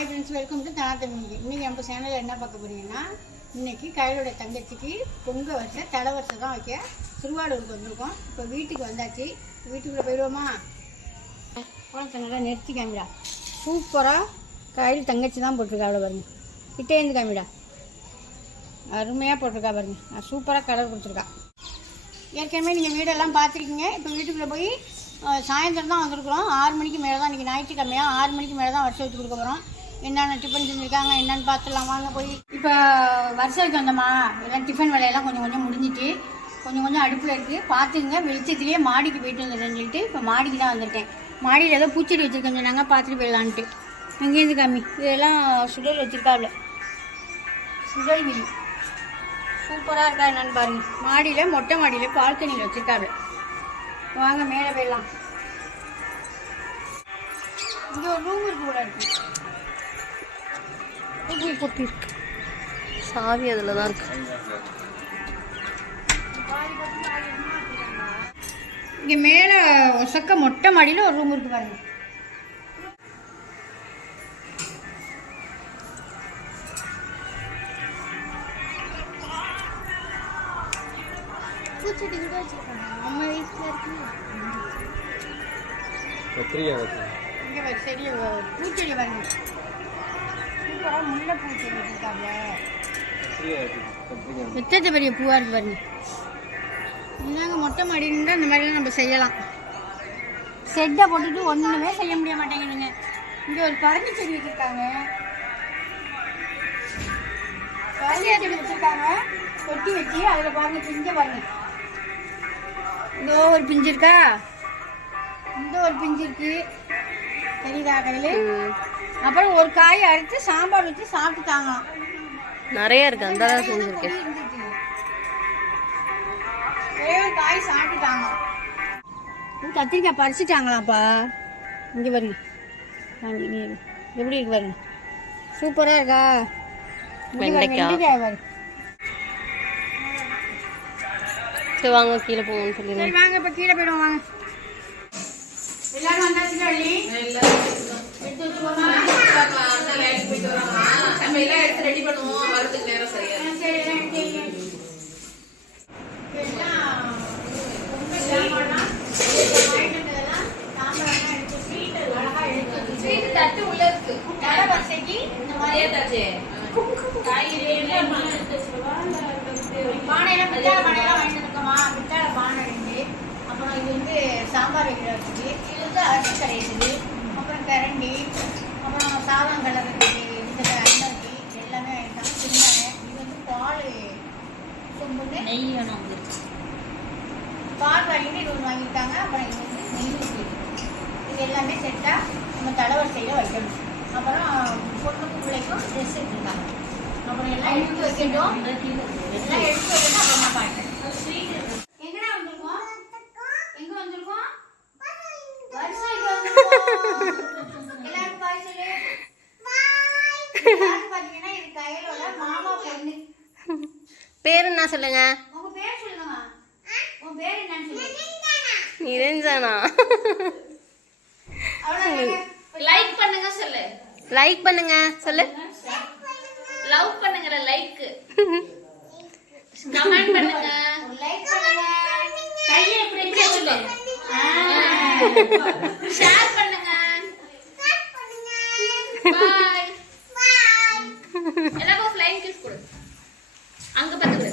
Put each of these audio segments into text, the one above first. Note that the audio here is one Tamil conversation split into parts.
Hi friends welcome to Dhana Tamil இன்றைக்கி நம்ம சேனலில் என்ன பார்க்க போகிறீங்கன்னா இன்னைக்கு கையிலோட தங்கச்சிக்கு பொங்கல் வரிசை தலை வரிசை தான் வைக்க திருவாரூருக்கு வந்திருக்கோம். இப்போ வீட்டுக்கு வந்தாச்சு. வீட்டுக்குள்ளே போயிடுவோமா? குழந்தை நிறுத்தி காமிடா சூப்பராக கையில் தங்கச்சி தான் போட்டிருக்கா அவ்வளோ பாருங்க. கிட்டே இருந்து காமிடா அருமையாக போட்டிருக்கா பாருங்க. சூப்பராக கலர் கொடுத்துருக்கா. ஏற்கனவே நீங்கள் வீடெல்லாம் பார்த்துருக்கீங்க. இப்போ வீட்டுக்குள்ளே போய் சாயந்தரம் தான் வந்திருக்கிறோம். ஆறு மணிக்கு மேலே தான் இன்றைக்கி ஞாயிற்றுக்கிழமையா ஆறு மணிக்கு மேலே தான் வருஷம் வச்சு கொடுக்க போகிறோம் என்னென்ன டிஃபன் செஞ்சுருக்காங்க என்னென்னு பார்த்துலாம் வாங்க போய். இப்போ வருஷத்துக்கு வந்தோமா? எல்லாம் டிஃபன் வேலையெல்லாம் கொஞ்சம் கொஞ்சம் முடிஞ்சிட்டு கொஞ்சம் கொஞ்சம் அடுப்பில் இருக்குது பார்த்துங்க வெளிச்சத்துலேயே மாடிக்கு போயிட்டு வந்துடுறேன்னு சொல்லிட்டு இப்போ மாடிக்கு தான் வந்திருக்கேன். மாடியில் ஏதோ பூச்செடி வச்சுருக்கேன் சொன்னாங்க பார்த்துட்டு போயிடலான்ட்டு. இங்கேருந்து கம்மி? இதெல்லாம் சுடல் வச்சுருக்காப்ல. சுடல் வீடு சூப்பராக இருக்கா என்னன்னு பாருங்க. மாடியில் மொட்டை மாடியில் பால்கனியில் வச்சுருக்காப்ல. வாங்க மேலே போயிடலாம். இங்கே ஒரு ரூம் இருக்கு கூட இருக்குது பூஜை பொட்டி இருக்கு சாவி அதில் தான் இருக்கு. இங்கே மேலே ஒசக்க மொட்டை மாடியில் ஒரு ரூம் இருக்கு பாருங்க. பூச்செடி கூட வச்சுருக்காங்க நம்ம வீட்டில் இருக்கு கத்திரிக்காய் பூச்செடி பாருங்க. எத்தனை பெரிய பூவாக இருக்கு பாருங்க. இதாங்க மொட்டை மாடின்னு இந்த மாதிரிலாம் நம்ம செய்யலாம். செட்டை போட்டுட்டு ஒன்றுமே செய்ய முடிய மாட்டேங்குதுங்க. இங்கே ஒரு பரங்கி செடி வச்சுருக்காங்க. பரங்கி செடி வச்சுருக்காங்க. கொட்டி வச்சு அதில் பாருங்க பிஞ்ச பாருங்க. இதோ ஒரு பிஞ்சு இருக்கா? இந்த ஒரு பிஞ்சு இருக்கு. தெரியுதா கையில் அப்புறம் ஒரு காயை அறுத்து சாம்பார் வச்சு சாப்பிட்டுட்டாங்களாம். நிறைய இருக்கு அந்த தான் செஞ்சுருக்கேன். ஒரே காய் கத்திரிக்காய் பறிச்சுட்டாங்களாப்பா இங்கே இரு. எப்படி இருக்கு பாருங்க. சூப்பராக இருக்கா? வெண்டைக்காய். பாருங்க சரி வாங்க கீழே போவோம்னு சரி சொல்லிடுறேன் வாங்க இப்போ கீழே போயிடுவோம் வாங்க. எல்லாரும் வச்சுக்கோமா நம்ம எல்லாம் எடுத்து ரெடி பண்ணுவோம் வரதுக்கு நேரம் சரியா சரி எல்லாம் தட்டு உள்ள இருக்கு தலை வரிசைக்கு இந்த மாதிரியே தச்சு காய்கறி எல்லாம் பானையெல்லாம் பித்தளை பானையெல்லாம் வாங்கிட்டு இருக்கோமா பித்தளை பானை ரெண்டு அப்புறம் இது வந்து சாம்பார் வைக்கிற வச்சுது இது வந்து அரிசி கரையுது கரண்டி அப்புறம் சாதம் கலர்றதுக்கு இந்த அன்னருக்கு எல்லாமே வாங்கிட்டாங்க சின்ன இது வந்து பால் சொம்புன்னு? நெய் வேணும் பால் வாங்கிட்டு இது ஒன்று வாங்கிட்டாங்க அப்புறம் இது வந்து நெய் ஊற்றி இது எல்லாமே செட்டாக நம்ம தலைவரிசையில் வைக்கணும். அப்புறம் பொண்ணுக்கும் பிள்ளைக்கும் ட்ரெஸ் எடுத்துருக்காங்க. அப்புறம் எல்லாம் எடுத்து வைக்கட்டும் எல்லாம் எடுத்து வைக்கணும் அப்புறம் நான் பாட்டேன் எங்கடா வந்திருக்கோம் எங்க வந்திருக்கோம் வரிசைக்கு வந்திருக்கோம் எல்லாரும் பாய் சொல்லு எல்லாரும் பாத்தீங்கன்னா இது கையிலோட மாமா பொண்ணு. பேர் என்ன சொல்லுங்க? உங்க பேர் சொல்லுங்கம்மா. உன் பேர் என்னன்னு சொல்லு நிரஞ்சனா. லைக் பண்ணுங்க சொல்லு. லைக் பண்ணுங்க சொல்லு. லவ் பண்ணுங்கற லைக் கமெண்ட் பண்ணுங்க. ஒரு லைக் பண்ணுங்க. கையை இப்படி இப்படி சொல்லு ஷேர் பண்ணுங்க பாய் எல்லாரும் ஃப்ளைங் கிஸ் கொடு அங்க பார்த்து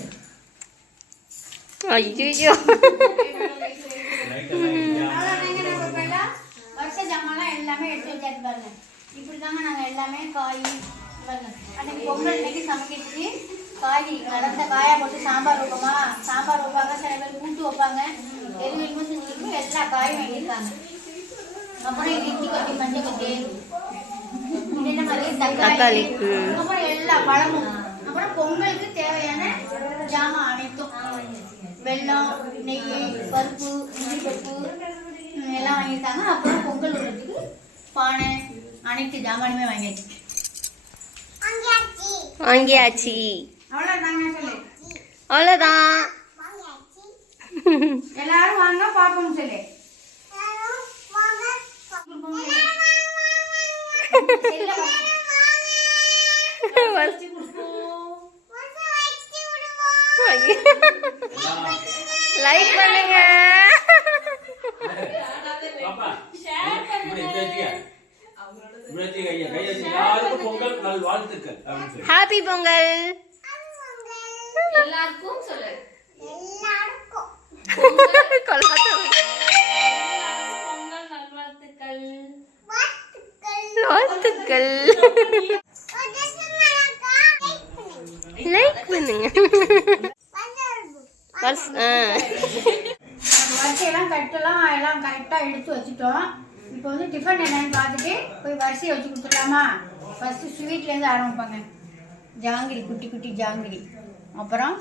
ஐயோ வருஷ ஜாமான்லாம் எல்லாமே எடுத்து வச்சாச்சு பாருங்க இப்படி தாங்க நாங்கள் எல்லாமே காய் பாருங்க அன்னைக்கு பொங்கல் இன்னைக்கு காய் கடந்த காயா போட்டு சாம்பார் வைப்போமா சாம்பார் வைப்பாங்க சில பேர் கூட்டு வைப்பாங்க எது வேணுமோ செஞ்சுக்கிட்டு எல்லா காயும் வாங்கியிருக்காங்க அப்புறம் இஞ்சி கொட்டி மஞ்சள் கொட்டி மாதிரி தக்காளி. அப்புறம் எல்லா பழமும். அப்புறம் பொங்கலுக்கு தேவையான ஜாமான் அனைத்தும். வெல்லம் நெய் பருப்பு இஞ்சி பருப்பு ம், எல்லாம் வாங்கியிருக்காங்க. அப்புறம் பொங்கல் விடுறதுக்கு பானை அனைத்து ஜாமானுமே வாங்கியாச்சு. வாங்கியாச்சு. அவ்வளோதான் எல்லாரும் வாங்க பார்ப்போம் சொல்லு. செல்ல வா. லைக் பண்ணுங்க பாப்பா இப்படி இப்படி வச்சுக்க. இப்படி வச்சுக்க ஐயா. கை வச்சு எல்லாருக்கும் பொங்கல் நல் வாழ்த்துக்கள் அப்படின்னு சொல்லு. ஹாப்பி பொங்கல். எல்லாருக்கும் சொல்லு. வாழ்த்துக்கள் லைக் பண்ணுங்க. வரிசையெல்லாம் கட்டெல்லாம் எல்லாம் கரெக்டாக எடுத்து வச்சுட்டோம். இப்போ வந்து டிஃபன் என்னன்னு பார்த்துட்டு போய் வரிசையை வச்சு கொடுத்துடலாமா? ஃபஸ்ட்டு ஸ்வீட்லேருந்து ஆரம்பிப்பாங்க ஜாங்கிரி குட்டி குட்டி ஜாங்கிரி. அப்புறம்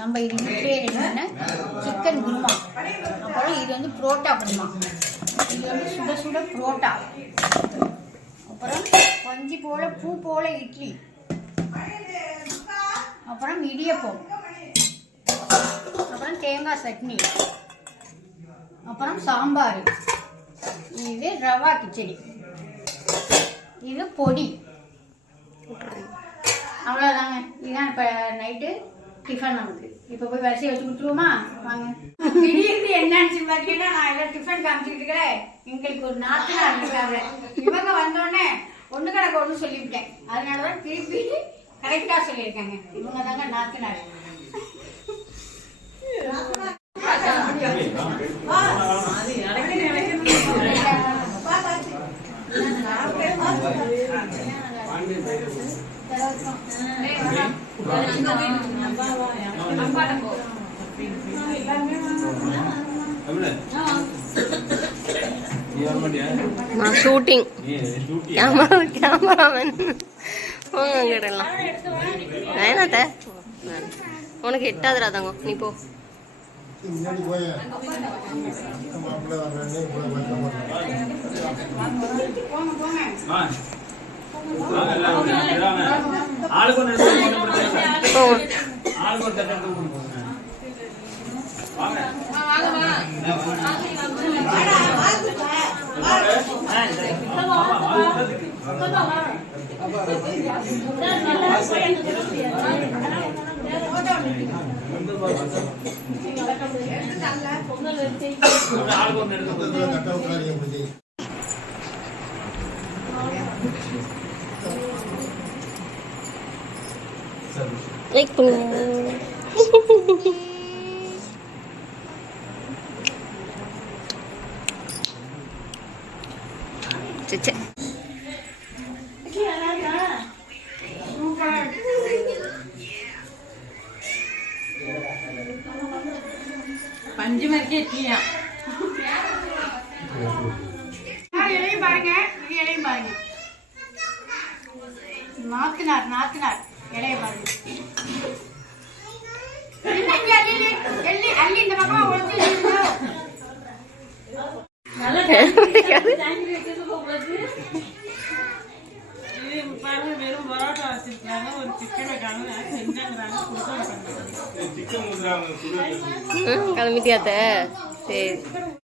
நம்ம இது பண்ண சிக்கன் குருமா. அப்புறம் இது வந்து புரோட்டா குருமா. இது வந்து சுட சுட புரோட்டா. அப்புறம் பஞ்சு போல பூ போல இட்லி. அப்புறம் இடியப்பம். அப்புறம் தேங்காய் சட்னி. அப்புறம் சாம்பார். இது ரவா கிச்சடி. இது பொடி. அவ்வளோதாங்க இதுதான் இப்போ நைட்டு டிஃபன் நமக்கு. இப்போ போய் வரிசையை வச்சு கொடுத்துருவோமா? வாங்க. திடீர்னு என்னன்னு பார்த்தீங்கன்னா நான் எல்லாம் டிஃபன் காமிச்சிட்டு இருக்கிறேன். எங்களுக்கு ஒரு நாத்தனார் இருக்காங்க. இவங்க வந்தோடனே ஒன்று கணக்கு ஒன்று சொல்லிவிட்டேன். அதனால தான் திருப்பி கரெக்டாக சொல்லியிருக்காங்க. இவங்க தாங்க நாத்தனார் தமிழு. நீ வர மாட்டியா? நான் ஷூட்டிங் கேமரா கேமராமேன் போங்க வேணாத்த உனக்கு எட்டாதுரா தங்கம். நீ போ. முன்னாடி போய் ஆளுக்கு ஆளுக்கு ஒரு தட்டு வாங்க. Like ஆ, இலையும் பாருங்க இது இலையும் பாருங்க. நாத்தினார் நாத்தினார் இலைய பாருங்க. இல்ல, இங்க அள்ளி, இந்த பக்கம் ஒழிச்சு வச்சிருங்க. வெறும் பரோட்டா வச்சிருக்காங்க ஒரு சிக்கன் வைக்காங்க செஞ்சாங்கிறாங்க கொடுக்க மாட்டாங்க கிளம்பிட்டியாத்த சரி.